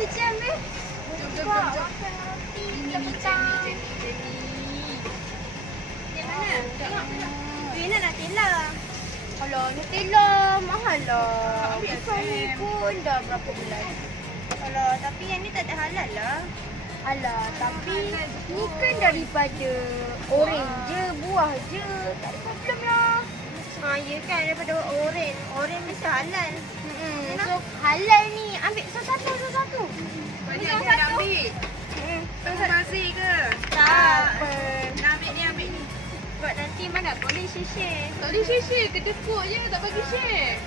1 jam eh. Jom. Makan roti petang. Yang mana? Tengok. Ini Nutella. Kalau Nutella mahal lah. Bukan ni pun dah berapa bulan. Kalau tapi yang ni tak ada halal lah. Alah, tapi ni kan daripada orange je, buah je. Tak ada problem lah. Ya kan, daripada orange. Orange mesti halal. So halal ni, ambil satu. Banyak je nak ambil. Tengok masih ke? Tak. Nak ambil ni. Sebab nanti mana boleh share. Tak boleh share. Kedekut je, tak bagi share.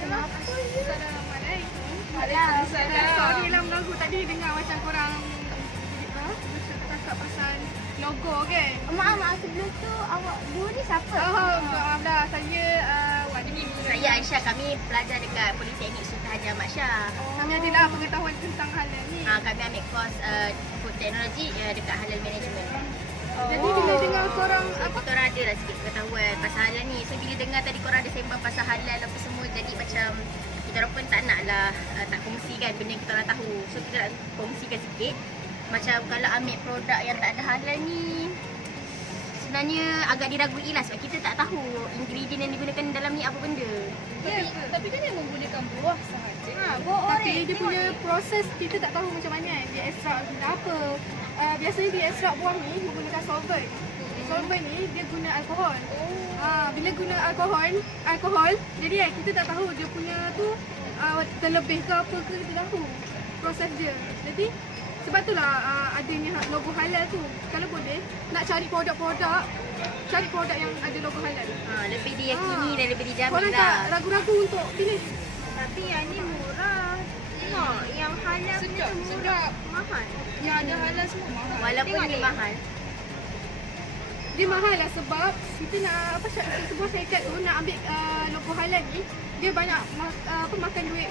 Kenapa je? Assalamualaikum. Waalaikumsalam. Sorry lah mengganggu tadi dengar macam korang cakap pasal logo kan? Maaf, sebelum tu awak dua ni siapa? Maaf lah. Saya Wadi. Saya Aisyah, kami pelajar dekat Politeknik Sultan Haji Ahmad Shah. Kami adalah pengetahuan tentang halal ni. Kami ambil kos food technology dekat Halal Management. Jadi bila dengar korang Kita orang ada lah sikit pengetahuan pasal halal ni. So bila dengar tadi korang ada sembang pasal halal apa semua, jadi macam kita orang pun tak nak lah tak kongsikan benda yang kita orang tahu. So kita nak kongsikan sikit. Macam kalau ambil produk yang tak ada halal ni, sebenarnya agak diragui lah sebab kita tak tahu ingredient yang digunakan dalam ni apa benda. Tapi kan dia menggunakan buah sahaja. Buah Tapi orange. dia punya proses kita tak tahu macam mana dia ekstrak guna apa. Biasanya dia ekstrak buah ni menggunakan solvent. Solvent ni dia guna alkohol. Bila guna alkohol, jadi kita tak tahu dia punya tu terlebih ke apa ke, kita tahu proses dia. Jadi sebab itulah adanya logo halal tu. Kalau boleh nak cari produk yang ada logo halal. Lebih diyakini dan lebih dijamin Korang tak lah. ragu-ragu untuk pilih. Tapi yang ni murah. Tengok, yang halal punya tu murah. Mahal. Yang ada halal semua mahal. Walaupun Tengok dia ni. mahal. Dia mahal lah sebab kita nak sebuah syarikat tu nak ambil logo halal ni, dia banyak makan duit.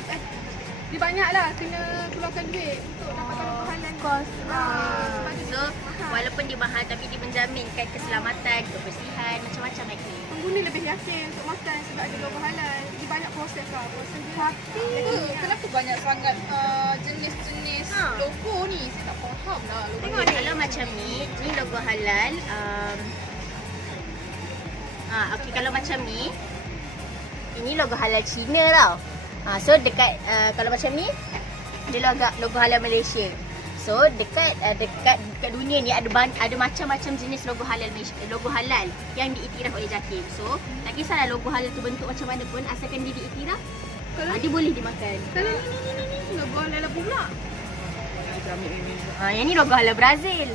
Dia banyak lah kena keluarkan duit untuk dapatkan logo halal. Kos. Sebab dia So walaupun dia mahal tapi dia menjaminkan keselamatan, kebersihan, macam-macam lagi. pengguna lebih yakin untuk makan sebab ada logo halal. Dia banyak proses lah. Proses dia. Tapi Kenapa banyak sangat jenis-jenis logo ni? Saya tak faham lah logo. Tengok ni, kalau macam ni logo halal. Okey, kalau macam ni, ini logo halal Cina tau. So dekat kalau macam ni, dia logo halal Malaysia. So dekat dunia ni ada macam-macam jenis logo halal yang diiktiraf oleh JAKIM. So tak kisahlah logo halal tu bentuk macam mana pun, asalkan dia diiktiraf, dia boleh dimakan. Kalau ni logo halal pula. Yang ni logo halal Brazil.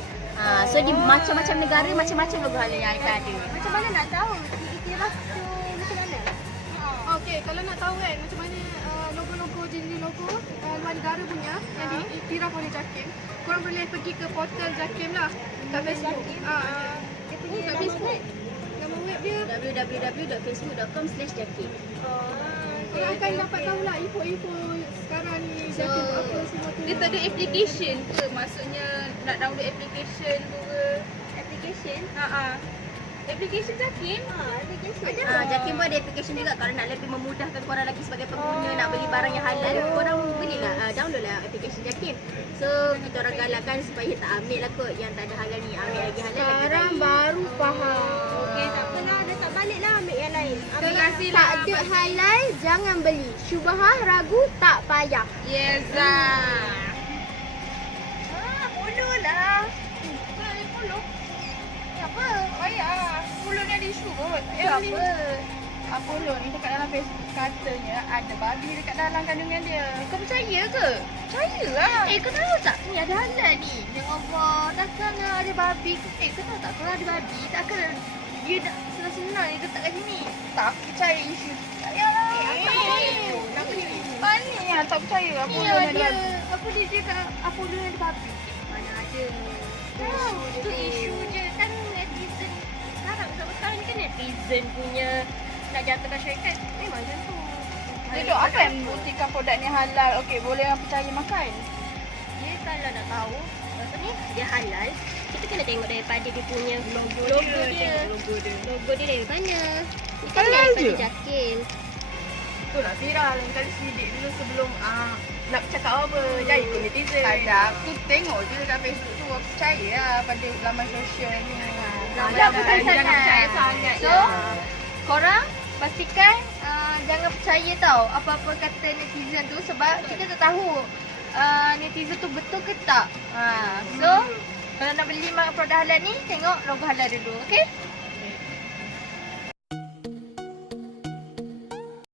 So di macam-macam negara macam-macam logo halal yang akan ada. macam mana nak tahu iktiraf tu macam mana? Okey, kalau nak tahu kan macam mana logo-logo jenis logo luar negara punya yang diiktiraf oleh JAKIM, korang boleh pergi ke portal JAKIM lah kat Facebook. Dia punya Kat Facebook. Nama web dia. www.facebook.com/jakim. Korang akan dapat tahu lah info-info sekarang ni JAKIM buat apa semua tu. Dia tak ada application ke? Maksudnya nak download application tu ke? application. Application JAKIM? Application. JAKIM pun ada application juga. Kalau nak lebih memudahkan korang lagi sebagai pengguna nak beli barang yang halal, korang bolehlah download lah application JAKIM. So kita orang galakkan supaya tak ambil lah kot yang tak ada halal ni, ambil lagi halal lagi Sekarang baik. baru faham. Okey, tak apalah, dah tak balik lah ambil yang lain. Terima kasih Tak lah. ada halal, jangan beli. Syubhah, ragu, tak payah. Yes Puluh lah. Puluh. Apa? Payah. 10 ni ada isu kot. Apa? Apollo ni dekat dalam Facebook katanya ada babi dekat dalam kandungan dia. Kau percaya ke? Percaya lah. Kau tahu tak? Ni ada halal ni. Ya Allah, takkan ada babi. Kau tahu tak kalau ada babi, takkan dia nak senang-senang dia letak kat sini. Tak percaya isu. Percayalah. Kenapa dia? Panik lah tak percaya Apollo Ya, ni ada dia. babi. Apa dia cakap Apollo ni ada babi? Mana ada. Tahu, Itu isu je. Kan netizen. Sekarang betul-betul ni kan netizen punya nak jatuhkan syarikat. Memang macam tu. Dia duk apa yang membuktikan produk ni halal? Okey, boleh orang percaya makan. Dia kalau nak tahu, maksudnya dia halal, kita kena tengok daripada dia punya logo dia. Logo dia dari mana? Dia kan Halal daripada je? JAKIM. Tu nak viral kali sidik dulu sebelum nak cakap apa, jangan ikut netizen. Ada, aku tengok je kat Facebook tu. Aku percaya lah pada laman sosial ni. Jangan percaya sangat. So, korang pastikan jangan percaya tau apa-apa kata netizen tu sebab kita tak tahu netizen tu betul ke tak. So, kalau nak beli produk halal ni, tengok logo halal dulu, okay?